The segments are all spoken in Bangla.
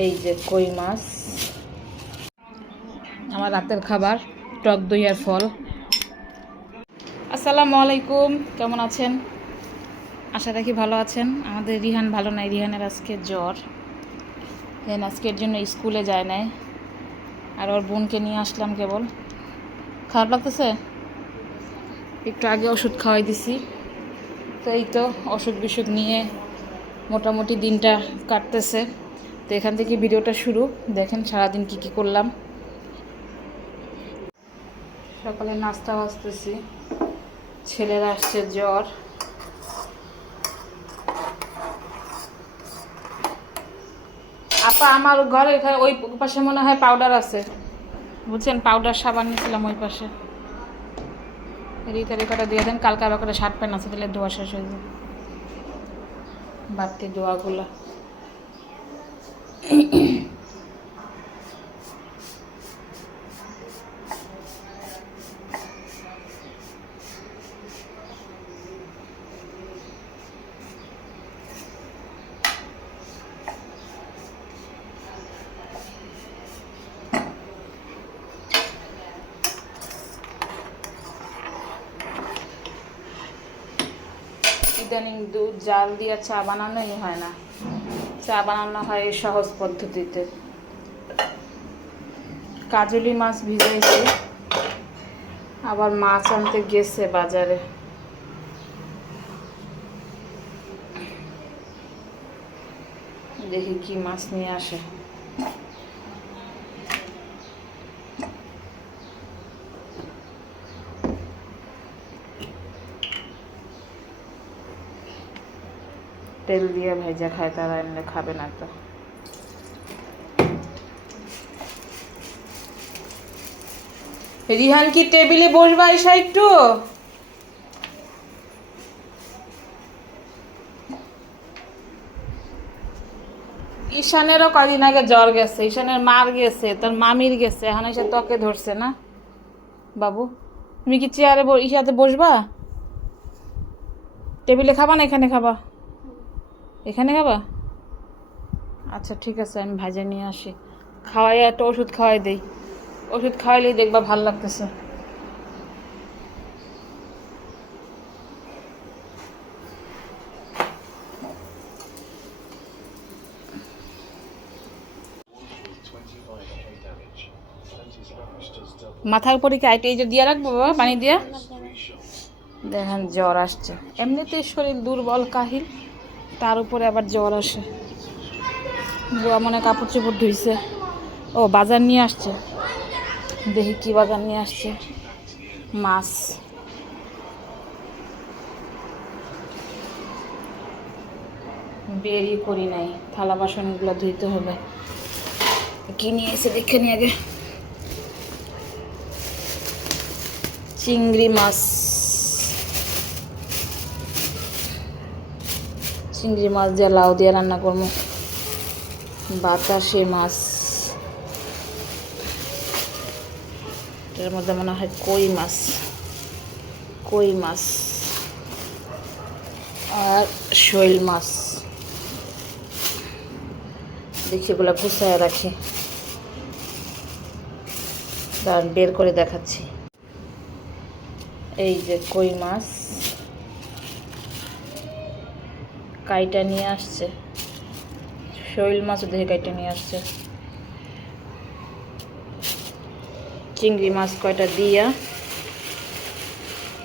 এই যে কই মাছ, আমার রাতের খাবার টক দই আর ফল। আসসালামু আলাইকুম, কেমন আছেন? আশা রাখি ভালো আছেন। আমাদের রিহান ভালো নাই, রিহানের আজকে জ্বর। রিহান আজকের জন্য স্কুলে যায় নাই, আর ওর বোনকে নিয়ে আসলাম কেবল। খারাপ লাগতেছে, একটু আগে ওষুধ খাওয়াই দিছি। তো এই তো অসুখ বিসুখ নিয়ে মোটামুটি দিনটা কাটতেছে। তো এখান থেকে ভিডিওটা শুরু, দেখেন সারাদিন কি কি করলাম। সকালে নাস্তা বাজতেছি, ছেলের আসছে জ্বর। আপা আমার ঘরে এখানে ওই পাশে মনে হয় পাউডার আছে, বুঝছেন, পাউডার সাবান নিয়েছিলাম ওই পাশে। রিতারে কটা দিয়ে দেন, কালকে আবার করে শার্ট প্যান্ট আছে, দিলে ধোয়া শেষ হয়ে যায় বাড়তি ধোয়াগুলো। ইদানিং দুধ জাল দিয়ে চা বানানোই হয় না, চা বানানো হয় এই সহজ পদ্ধতিতে। কাজলি মাছ ভিজাইছি, আবার মাছ আনতে গেছে বাজারে। দেখি কি মাছ নিয়ে আসে। তেল দিয়ে ভেজা খায়, তারা এমনি খাবে না তো। রিহান কি টেবিলে বসবা এসা একটু? ঈশানেরও কদিন আগে জ্বর গেছে, ঈশানের মার গেছে, তোর মামির গেছে, এখন এসে তোকে ধরছে না। বাবু তুমি কি চেয়ারে ইসাতে বসবা? টেবিলে খাবা না এখানে খাবা? এখানে খাবা? আচ্ছা ঠিক আছে, আমি ভাজা নিয়ে আসি, খাওয়াই একটা ওষুধ খাওয়াই দেই। ওষুধ খাওয়াইলেই দেখবা ভাল লাগতেছে। মাথার উপরে কি আইটা এই যে দিয়ে রাখবো বাবা, পানি দিয়া? দেখেন জ্বর আসছে, এমনিতেই শরীর দুর্বল কাহিল, তার উপরে আবার জ্বর আসে। বুয়া মনে কাপড় চোপড় ধুইছে। ও বাজার নিয়ে আসছে, দেখি কি বাজার নিয়ে আসছে। মাছ, বেরই করি নাই, থালা বাসনগুলো ধুইতে হবে। কি নিয়ে এসে দেখে নি আগে। চিংড়ি মাছ, চিংড়ি মাছ দিয়ে লাউ দিয়ে রান্না করবো। বাতাসে মাছ, এর মধ্যে মনে হয় কই মাছ, কই মাছ আর শৈল মাছ। দেখি এগুলো গুছায় রাখি, তার বের করে দেখাচ্ছি। এই যে কই মাছ কাইটা নিয়ে আসছে, শৈল মাছও দেখে কাইটা নিয়ে আসছে। চিংড়ি মাছ কয়টা দিয়া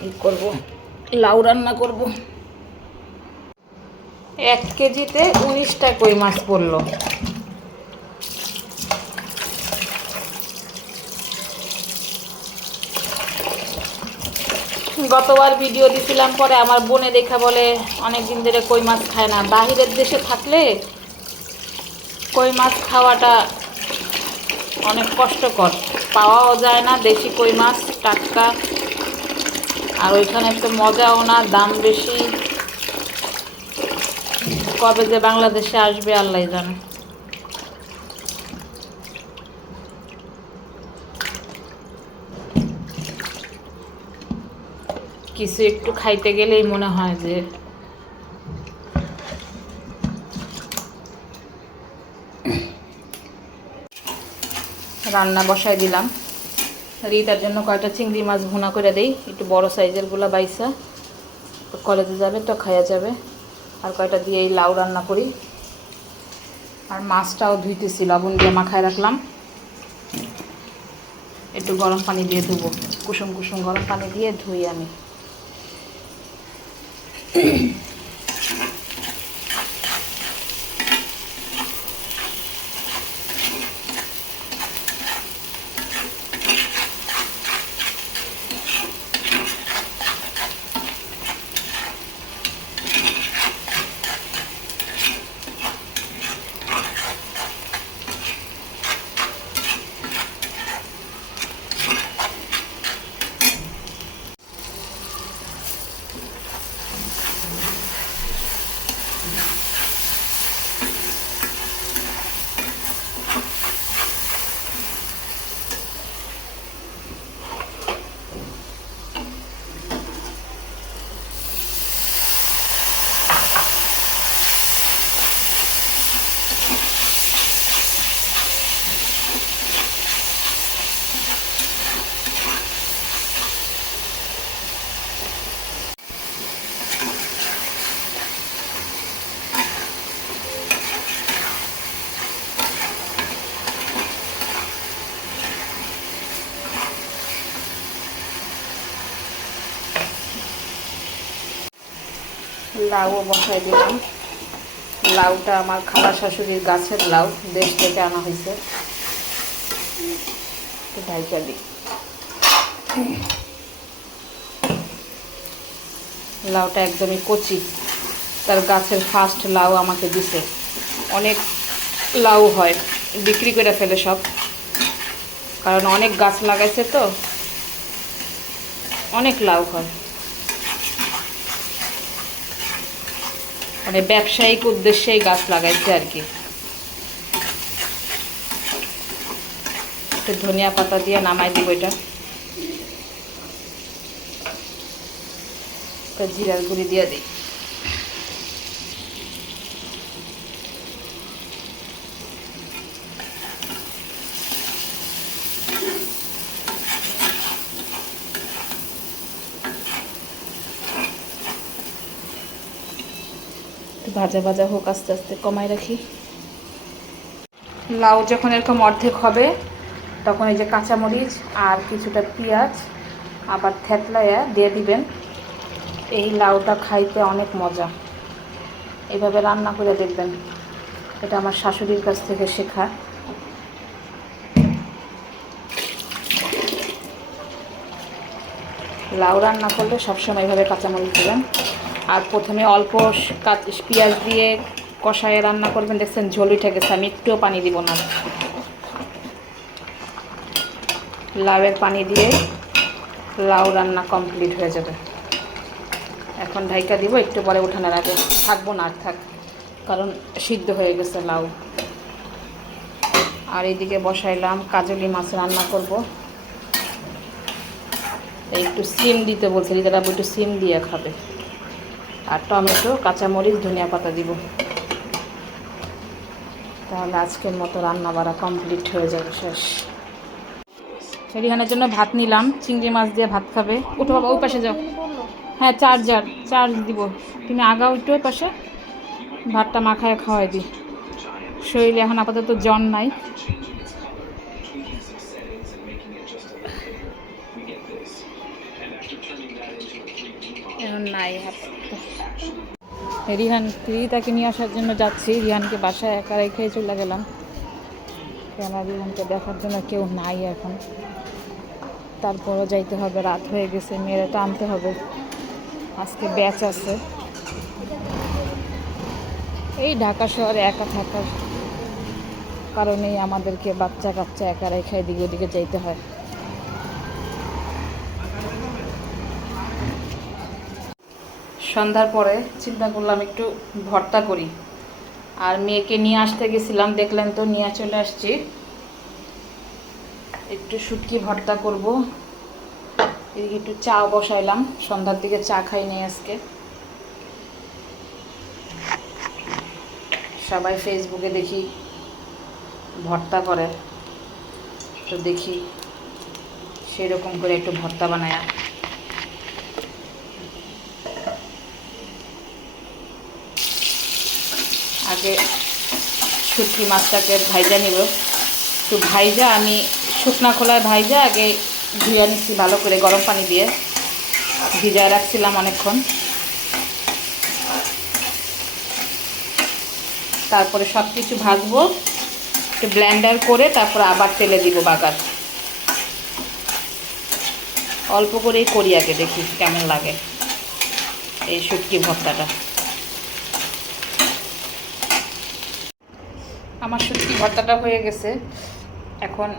ই করবো, লাউ রান্না করব। 1 কেজিতে 19টা কই মাছ পড়লো। গতবার ভিডিও দিছিলাম, পরে আমার বোনে দেখা বলে অনেক দিন ধরে কই মাছ খায় না। বাহিরের দেশে থাকলে কই মাছ খাওয়াটা অনেক কষ্টকর, পাওয়াও যায় না দেশি কই মাছ টাটকা, আর ওইখানে তো মজাও না, দাম বেশি। কবে যে বাংলাদেশে আসবে আল্লাহ জানে। কিছু একটু খাইতে গেলেই মনে হয় যে রান্না বসায় দিলাম। রিতার জন্য কয়টা চিংড়ি মাছ ভুনা করে দেই, একটু বড় সাইজের গুলা বাইসা, কলেজে যাবে তো খাইয়া যাবে। আর কয়টা দিয়ে এই লাউ রান্না করি। আর মাছটাও ধুইতেছি, লবণ দিয়ে মাখায় রাখলাম, একটু গরম পানি দিয়ে ধুবো, কুসুম কুসুম গরম পানি দিয়ে ধুই আমি। লাউও বসাই দিলাম। লাউটা আমার খালা শাশুড়ির গাছের লাউ, দেশ থেকে আনা হয়েছে। ঢাইকা দিই। লাউটা একদমই কচি, তার গাছের ফার্স্ট লাউ আমাকে দিছে। অনেক লাউ হয়, বিক্রি করে ফেলে সব, কারণ অনেক গাছ লাগাইছে তো অনেক লাউ হয়। মানে ব্যবসায়িক উদ্দেশ্যেই গাছ লাগাইছে আর কি। একটু ধনিয়া পাতা দিয়ে নামাই দিব, এটা জিরার গুঁড়ি দিয়ে দিই। ভাজা ভাজা হোক, আস্তে আস্তে কমাই রাখি। লাউ যখন এরকম অর্ধেক হবে তখন এই যে কাঁচামরিচ আর কিছুটা পেঁয়াজ আবার থেতলাইয়া দিয়ে দিবেন। এই লাউটা খাইতে অনেক মজা, এইভাবে রান্না করে দেখবেন। এটা আমার শাশুড়ির কাছ থেকে শেখা। লাউ রান্না করলে সবসময় এইভাবে কাঁচামরিচ দেবেন। আর প্রথমে অল্প পেঁয়াজ দিয়ে কষায়ে রান্না করবেন, দেখছেন ঝোল উঠে গেছে, আমি একটুও পানি দিব না। লাউয়ের পানি দিয়ে লাউ রান্না কমপ্লিট হয়ে যাবে। এখন ঢাইকা দিব, একটু পরে উঠানোর আগে থাকবো না, আর থাক, কারণ সিদ্ধ হয়ে গেছে লাউ। আর এইদিকে বসাইলাম কাজলি মাছ রান্না করব। একটু সিম দিতে বলছে, দিদারা একটু সিম দিয়ে খাবে। আর টমেটো, কাঁচামরিচ, ধনিয়া পাতা দিব। তাহলে আজকের মতো রান্না বাড়া কমপ্লিট হয়ে যাবে, শেষ। রিহানের জন্য ভাত নিলাম, চিংড়ি মাছ দিয়ে ভাত খাবে। উঠো বাবা, ওই পাশে যাও। হ্যাঁ, চার্জ দিব। তুমি আগাও একটু ওই পাশে, ভাতটা মাখায় খাওয়াই দিই। শরীরে এখন আপাতত জ্বর নাই। এখন নাই রিহান, রিতাকে নিয়ে আসার জন্য যাচ্ছি। রিহানকে বাসায় একা রেখে চলে গেলাম, কেন রিহানকে দেখার জন্য কেউ নাই এখন। তারপরও যাইতে হবে, রাত হয়ে গেছে, মেয়েরা তো আনতে হবে, আজকে ব্যাচ আছে। এই ঢাকা শহরে একা থাকার কারণেই আমাদেরকে বাচ্চা কাচ্চা একা রেখে এদিকে ওদিকে যাইতে হয়। সন্ধ্যার পরে চিন্তা করলাম একটু ভর্তা করি। আর মেয়েকে নিয়ে আসতে গেছিলাম, দেখলেন তো, নিয়ে চলে আসছি। একটু শুটকি ভর্তা করব। এদিকে একটু চা বসাইলাম, সন্ধ্যার দিকে চা খাই নেই আজকে। সবাই ফেসবুকে দেখি ভর্তা করে, তো দেখি সেরকম করে একটু ভর্তা বানায়া। আগে শুটকি মাছটাকে ভাইজা নিব, একটু ভাইজা আমি শুকনা খোলায় ভাইজা আগে ধুয়ে নিচ্ছি ভালো করে গরম পানি দিয়ে, ভিজায় রাখছিলাম অনেকক্ষণ। তারপরে সব কিছু ভাজবো, একটু ব্লেন্ডার করে তারপরে আবার তেলে দিব বাগার। অল্প করেই করি আগে, দেখি কেমন লাগে এই শুটকি ভর্তাটা। আমার শুটকি ভর্তাটা হয়ে গেছে। এখন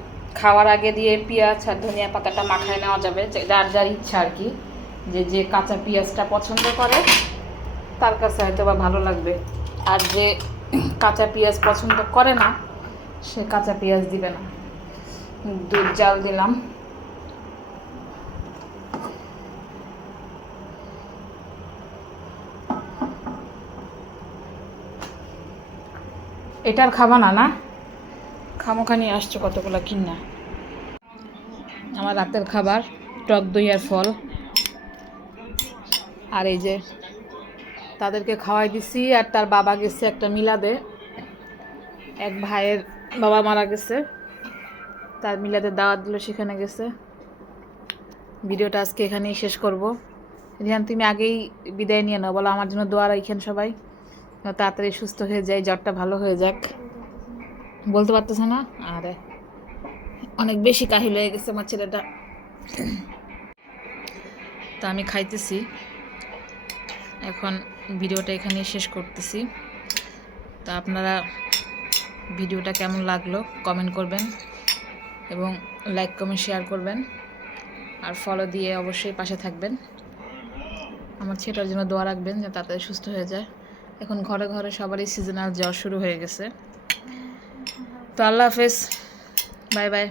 খাওয়ার আগে দিয়ে পেঁয়াজ আর ধনিয়া পাতাটা মাখায় নেওয়া যাবে, যার যার ইচ্ছা আর কি। যে যে কাঁচা পেঁয়াজটা পছন্দ করে তার কাছে হয়তো বা ভালো লাগবে, আর যে কাঁচা পেঁয়াজ পছন্দ করে না সে কাঁচা পেঁয়াজ দিবে না। দুধ জাল দিলাম, এটার খাবা না? না খামোখানি আসছো কতগুলো কিনা। আমার রাতের খাবার টক দই আর ফল। আর এই যে তাদেরকে খাওয়াই দিছি, আর তার বাবা গেছে একটা মিলাদে, এক ভাইয়ের বাবা মারা গেছে, তার মিলাদে দাওয়াত দিল, সেখানে গেছে। ভিডিওটা আজকে এখানেই শেষ করব। রিহান তুমি আগেই বিদায় নিয়ে নাও, বলো আমার জন্য দোয়া রাখেন সবাই, তাড়াতাড়ি সুস্থ হয়ে যায়, জ্বরটা ভালো হয়ে যাক। বলতে পারতেছে না, আর অনেক বেশি কাহিল হয়ে গেছে আমার ছেলেটা। তা আমি খাইতেছি, এখন ভিডিওটা এখানেই শেষ করতেছি। তা আপনারা ভিডিওটা কেমন লাগলো কমেন্ট করবেন, এবং লাইক কমেন্ট শেয়ার করবেন, আর ফলো দিয়ে অবশ্যই পাশে থাকবেন। আমার ছেলেটার জন্য দোয়া রাখবেন যে তাড়াতাড়ি সুস্থ হয়ে যায়। এখন ঘরে ঘরে সবারই সিজনাল জ্বর শুরু হয়ে গেছে। তো আল্লাহ হাফেজ, বাই বাই।